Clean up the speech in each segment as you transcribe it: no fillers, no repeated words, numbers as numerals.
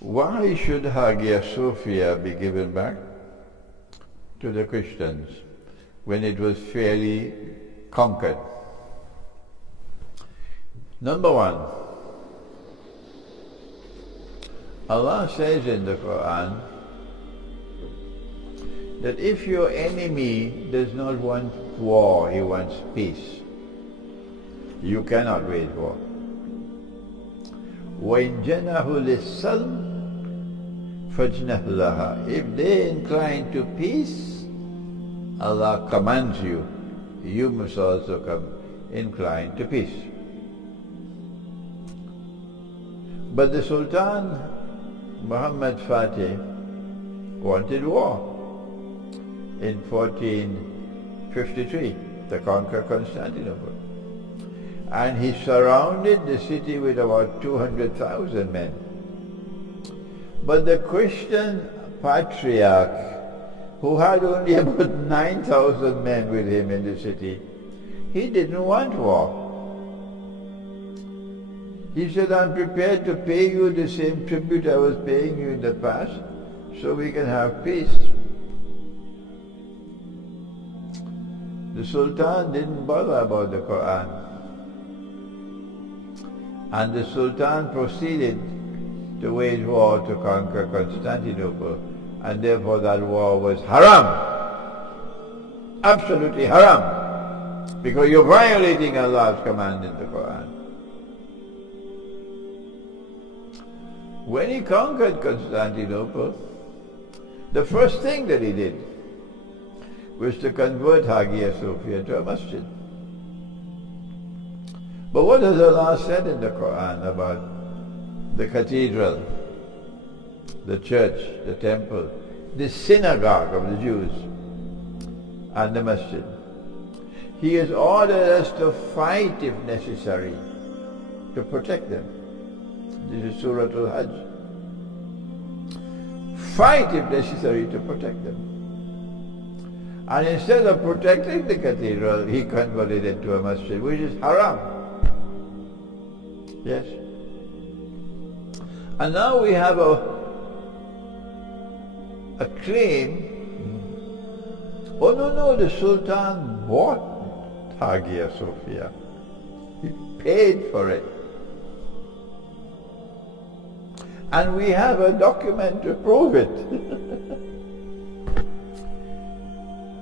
Why should Hagia Sophia be given back to the Christians when it was fairly conquered? Number one, Allah says in the Qur'an that if your enemy does not want war, he wants peace, you cannot wage war. وَإِنْ جَنَحُوا لِلسَّلْمِ فَاجْنَحْ لَهَا. If they incline to peace, Allah commands you, you must also incline to peace. But the Sultan Muhammad Fatih wanted war in 1453 to conquer Constantinople. And he surrounded the city with about 200,000 men. But the Christian patriarch, who had only about 9,000 men with him in the city, he didn't want war. He said, I'm prepared to pay you the same tribute I was paying you in the past, so we can have peace. The Sultan didn't bother about the Qur'an. And the Sultan proceeded to wage war to conquer Constantinople, and therefore that war was haram. Absolutely haram. Because you're violating Allah's command in the Qur'an. When he conquered Constantinople, the first thing that he did was to convert Hagia Sophia to a masjid. But what has Allah said in the Qur'an about the cathedral, the church, the temple, the synagogue of the Jews, and the masjid? He has ordered us to fight if necessary to protect them. This is Surah Al-Hajj. Fight if necessary to protect them. And instead of protecting the cathedral, he converted it to a masjid, which is haram. Yes. And now we have a claim. Oh no, the Sultan bought Hagia Sophia. He paid for it. And we have a document to prove it.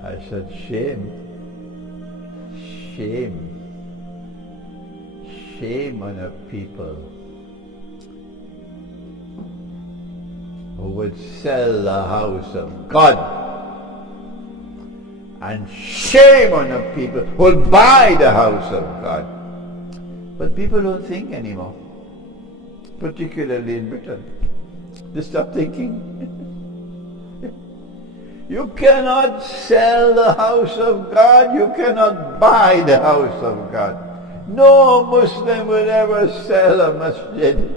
I said, shame. Shame. Shame on a people who would sell the house of God. And shame on a people who will buy the house of God. But people don't think anymore, particularly in Britain. They stop thinking. You cannot sell the house of God, you cannot buy the house of God. No Muslim will ever sell a masjid.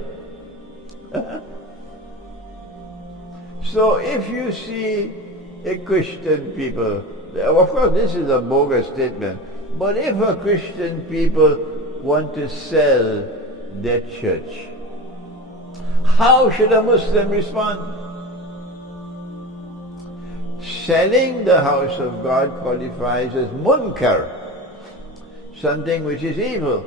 So if you see a Christian people, of course this is a bogus statement, but if a Christian people want to sell their church, how should a Muslim respond? Selling the house of God qualifies as munkar, something which is evil.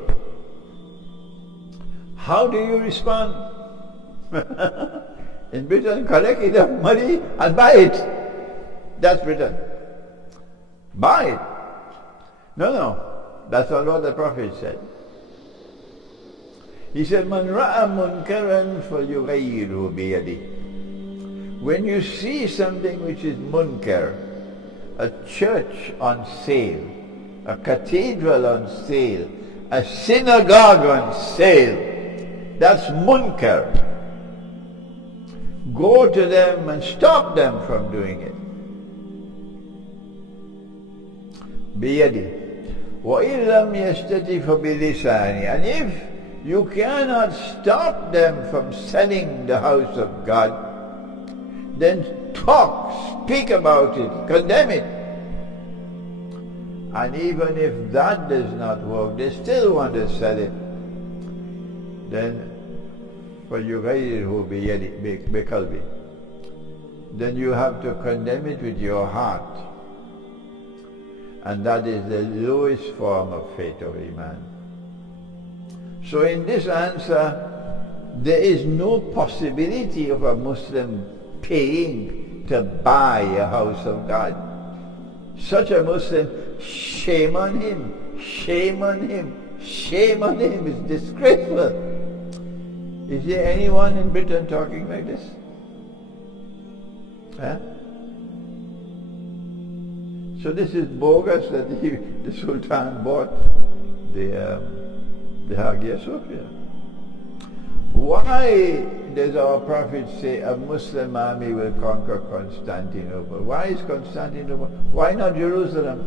How do you respond? In Britain, collect enough money and buy it. That's Britain. Buy it. No, that's not what the Prophet said. He said, Man ra'a munkaran falyughayyirhu biyadihi. When you see something which is munkar, a church on sale, a cathedral on sale, a synagogue on sale, that's munkar. Go to them and stop them from doing it. Biyadi. وَإِن لَمْ يَسْتَطِعْ فَبِلِسَانِهِ. And if you cannot stop them from selling the house of God, then talk, speak about it, condemn it. And even if that does not work, they still want to sell it, then فَيُغَيِّرْهُ بِقَلْبِهِ. Then you have to condemn it with your heart. And that is the lowest form of faith of Iman. So in this answer, there is no possibility of a Muslim paying to buy a house of God. Such a Muslim, shame on him, shame on him, shame on him. It's disgraceful. Is there anyone in Britain talking like this? Huh? So this is bogus that the Sultan bought the Hagia Sophia. Why does our Prophet say a Muslim army will conquer Constantinople? Why is Constantinople? Why not Jerusalem?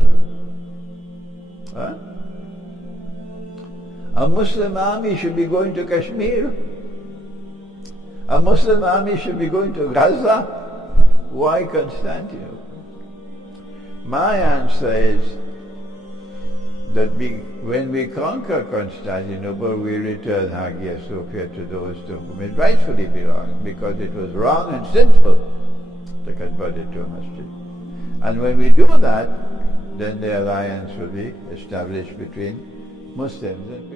Huh? A Muslim army should be going to Kashmir. A Muslim army should be going to Gaza. Why Constantinople? My answer is that when we conquer Constantinople, we return Hagia Sophia to those to whom it rightfully belonged, because it was wrong and sinful to convert it to a masjid. And when we do that, then the alliance will be established between Muslims and Christians.